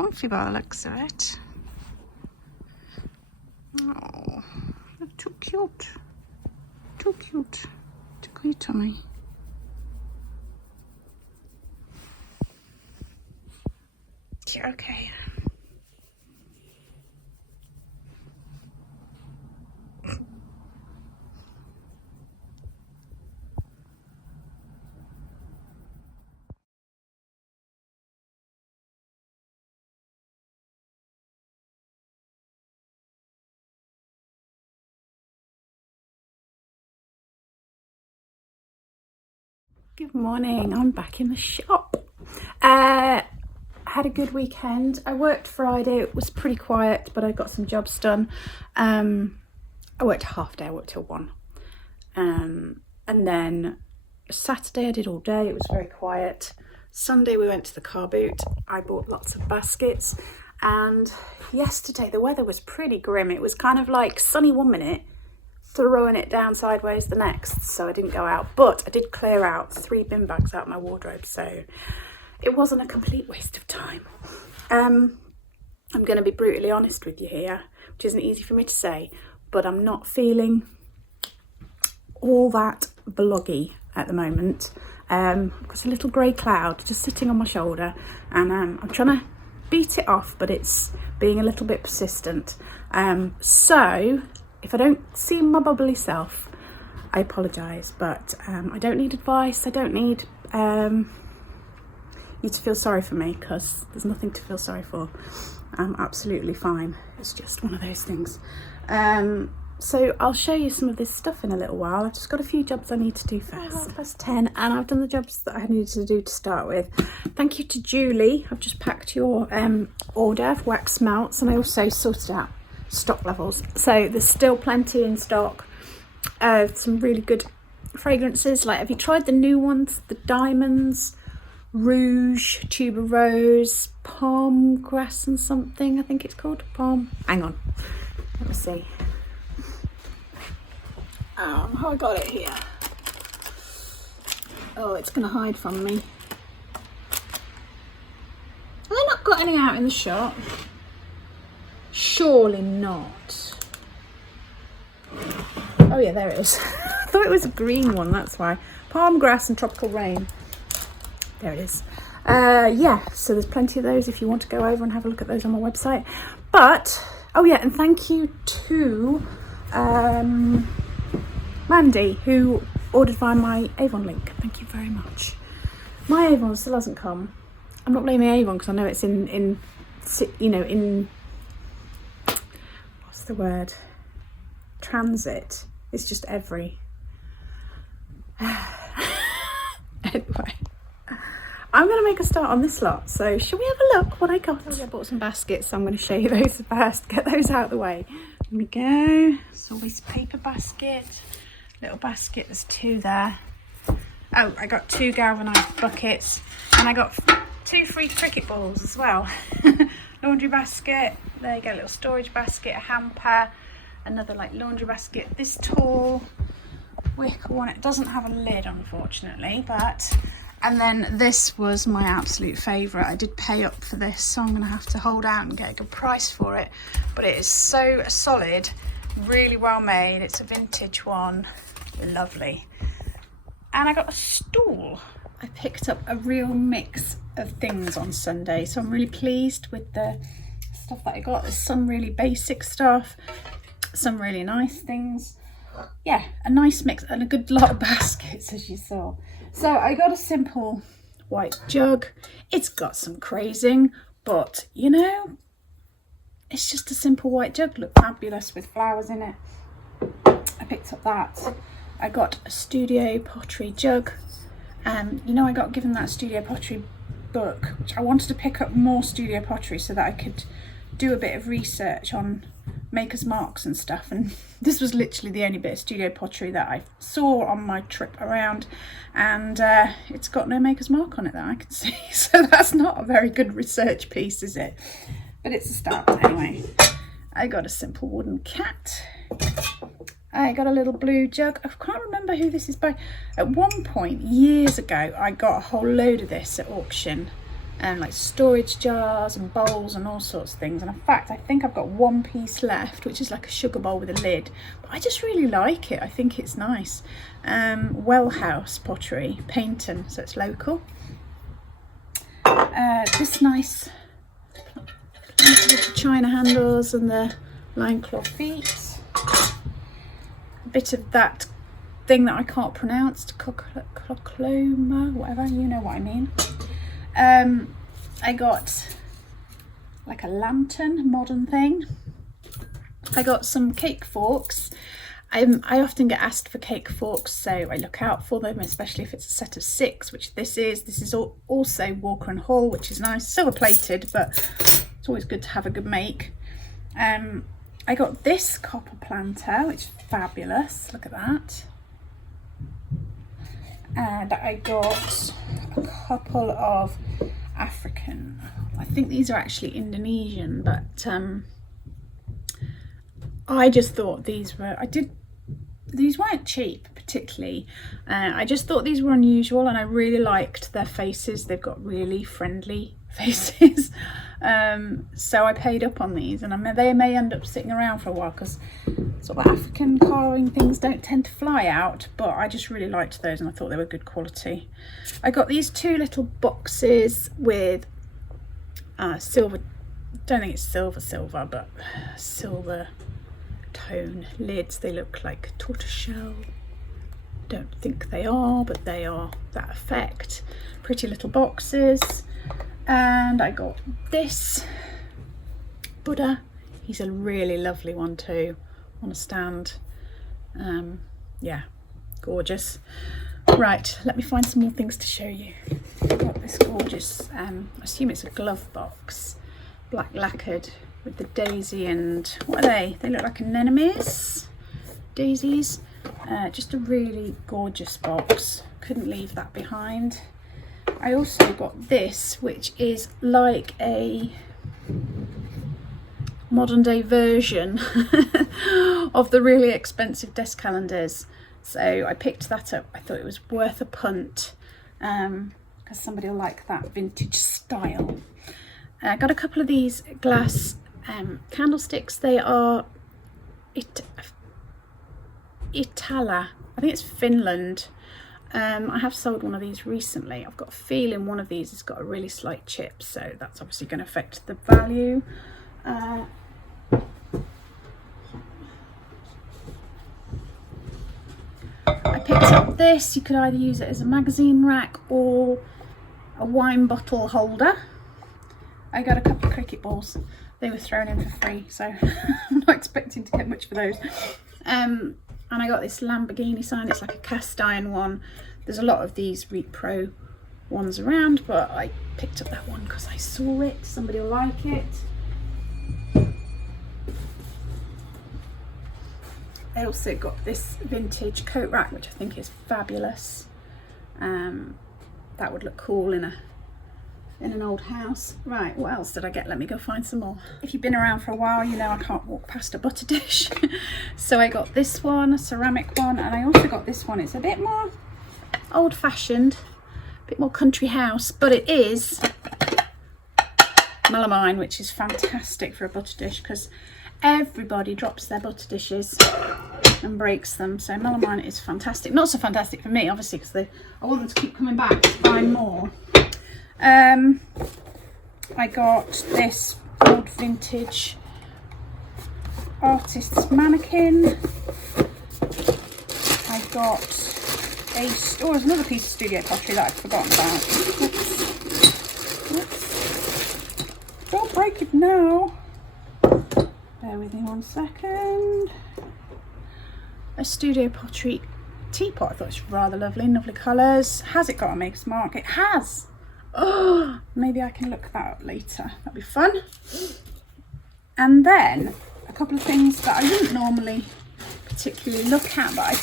comfy by the looks of it. Oh, they're too cute. Too cute. Too cute, Tommy. You're okay. Good morning, I'm back in the shop. Had a good weekend. I worked Friday, it was pretty quiet, but I got some jobs done. I worked half day, I worked till 1. And then Saturday I did all day, it was very quiet. Sunday we went to the car boot, I bought lots of baskets. And yesterday the weather was pretty grim. It was kind of like sunny 1 minute, throwing it down sideways the next, so I didn't go out, but I did clear out 3 bin bags out of my wardrobe, so it wasn't a complete waste of time. I'm going to be brutally honest with you here, which isn't easy for me to say, but I'm not feeling all that vloggy at the moment. I've got a little grey cloud just sitting on my shoulder, and I'm trying to beat it off, but it's being a little bit persistent. So if I don't seem my bubbly self, I apologise, but I don't need advice. I don't need you to feel sorry for me, because there's nothing to feel sorry for. I'm absolutely fine. It's just one of those things. So I'll show you some of this stuff in a little while. I've just got a few jobs I need to do first. Past 10, and I've done the jobs that I needed to do to start with. Thank you to Julie. I've just packed your order of wax melts, and I also sorted out stock levels, so there's still plenty in stock of some really good fragrances. Like, have you tried the new ones, the diamonds, rouge, tuberose, palm grass and something, I think it's called palm, hang on, let me see, how I got it here. Oh, it's gonna hide from me. Have I not got any out in the shop? Surely not. Oh yeah, there it is. I thought it was a green one, that's why. Palm grass and tropical rain. There it is. Yeah, so there's plenty of those if you want to go over and have a look at those on my website. But, oh yeah, and thank you to Mandy, who ordered via my Avon link. Thank you very much. My Avon still hasn't come. I'm not blaming Avon because I know it's in what's the word? Transit. It's just every. Anyway, I'm going to make a start on this lot. So shall we have a look what I got? I bought some baskets, so I'm going to show you those first. Get those out of the way. Here we go. It's always paper basket. Little basket, there's 2 there. Oh, I got 2 galvanised buckets, and I got 2 free cricket balls as well. Laundry basket, there you go, little storage basket, a hamper, another like laundry basket. This tall wicker one, it doesn't have a lid unfortunately, but, and then this was my absolute favourite. I did pay up for this, so I'm going to have to hold out and get a good price for it, but it is so solid, really well made. It's a vintage one, lovely. And I got a stool. I picked up a real mix of things on Sunday, so I'm really pleased with the stuff that I got. There's some really basic stuff, some really nice things. Yeah, a nice mix and a good lot of baskets, as you saw. So I got a simple white jug. It's got some crazing, but you know, it's just a simple white jug. Look fabulous with flowers in it. I picked up that. I got a Studio Pottery jug. You know, I got given that Studio Pottery book, which I wanted to pick up more Studio Pottery so that I could do a bit of research on Maker's Marks and stuff, and this was literally the only bit of Studio Pottery that I saw on my trip around, and it's got no Maker's Mark on it that I can see, so that's not a very good research piece, is it? But it's a start anyway. I got a simple wooden cat. I got a little blue jug. I can't remember who this is by. At one point, years ago, I got a whole load of this at auction. like storage jars and bowls and all sorts of things. And in fact, I think I've got one piece left, which is like a sugar bowl with a lid, but I just really like it. I think it's nice. Well House pottery, Paynton, so it's local. This nice with the china handles and the line cloth feet. A bit of that thing that I can't pronounce, clocloma, whatever, you know what I mean. I got like a lantern, modern thing. I got some cake forks. I often get asked for cake forks, so I look out for them, especially if it's a set of 6, which this is. This is also Walker and Hall, which is nice, silver plated, but it's always good to have a good make. I got this copper planter, which is fabulous. Look at that. And I got a couple of African, I think these are actually Indonesian, but I just thought these weren't cheap particularly. I just thought these were unusual, and I really liked their faces. They've got really friendly faces. So I paid up on these, and they may end up sitting around for a while because sort of African carving things don't tend to fly out, but I just really liked those and I thought they were good quality. I got these 2 little boxes with silver, don't think it's silver, but silver tone lids. They look like tortoiseshell. Don't think they are, but they are that effect. Pretty little boxes. And I got this Buddha. He's a really lovely one too, on a stand. Yeah, gorgeous. Right, let me find some more things to show you. I've got this gorgeous, I assume it's a glove box, black lacquered with the daisy and, what are they? They look like anemones, daisies. Just a really gorgeous box. Couldn't leave that behind. I also got this, which is like a modern day version of the really expensive desk calendars. So I picked that up. I thought it was worth a punt because somebody will like that vintage style. I got a couple of these glass candlesticks. They are Itala. I think it's Finland. I have sold one of these recently. I've got a feeling one of these has got a really slight chip, so that's obviously going to affect the value. I picked up this. You could either use it as a magazine rack or a wine bottle holder. I got a couple of cricket balls. They were thrown in for free, so I'm not expecting to get much for those. And I got this Lamborghini sign. It's like a cast iron one. There's a lot of these repro ones around, but I picked up that one because I saw it. Somebody will like it. I also got this vintage coat rack, which I think is fabulous. That would look cool in an old house. Right, what else did I get? Let me go find some more. If you've been around for a while, you know I can't walk past a butter dish. So I got this one, a ceramic one, and I also got this one. It's a bit more old-fashioned, a bit more country house, but it is melamine, which is fantastic for a butter dish because everybody drops their butter dishes and breaks them. So melamine is fantastic. Not so fantastic for me, obviously, because I want them to keep coming back to buy more. I got this old vintage artist's mannequin. I got there's another piece of studio pottery that I'd forgotten about. Oops. Don't break it now. Bear with me 1 second. A studio pottery teapot. I thought it was rather lovely, lovely colours. Has it got a Maker's Mark? It has. Oh, maybe I can look that up later. That'd be fun. And then a couple of things that I wouldn't normally particularly look at, but I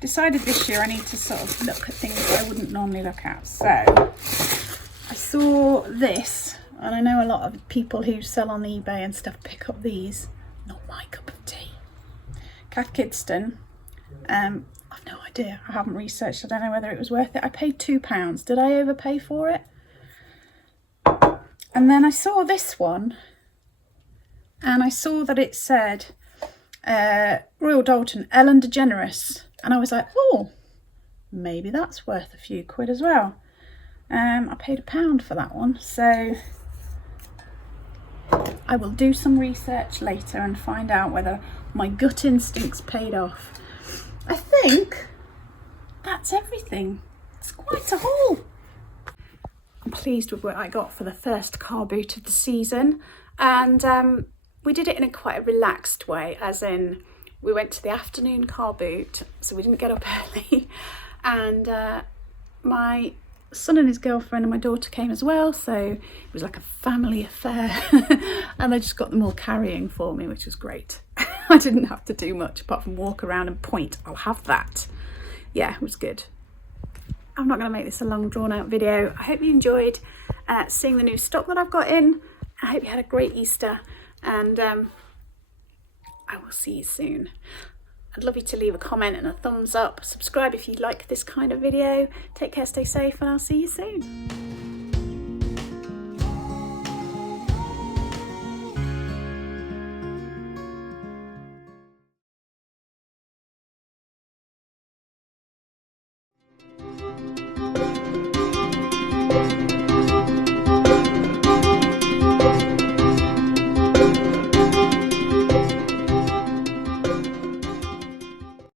decided this year I need to sort of look at things that I wouldn't normally look at. So I saw this, and I know a lot of people who sell on eBay and stuff pick up these. Not my cup of tea. Kath Kidston. I've no idea. I haven't researched. I don't know whether it was worth it. I paid £2. Did I overpay for it? And then I saw this one, and I saw that it said Royal Doulton, Ellen DeGeneres, and I was like, oh, maybe that's worth a few quid as well. I paid £1 for that one, so I will do some research later and find out whether my gut instincts paid off. I think that's everything. It's quite a haul. I'm pleased with what I got for the first car boot of the season, and we did it in quite a relaxed way, as in we went to the afternoon car boot, so we didn't get up early, and my son and his girlfriend and my daughter came as well, so it was like a family affair. And they just got them all carrying for me, which was great. I didn't have to do much apart from walk around and point, I'll have that. Yeah, it was good. I'm not going to make this a long drawn out video. I hope you enjoyed seeing the new stock that I've got in. I hope you had a great Easter, and I will see you soon. I'd love you to leave a comment and a thumbs up. Subscribe if you like this kind of video. Take care, stay safe, and I'll see you soon.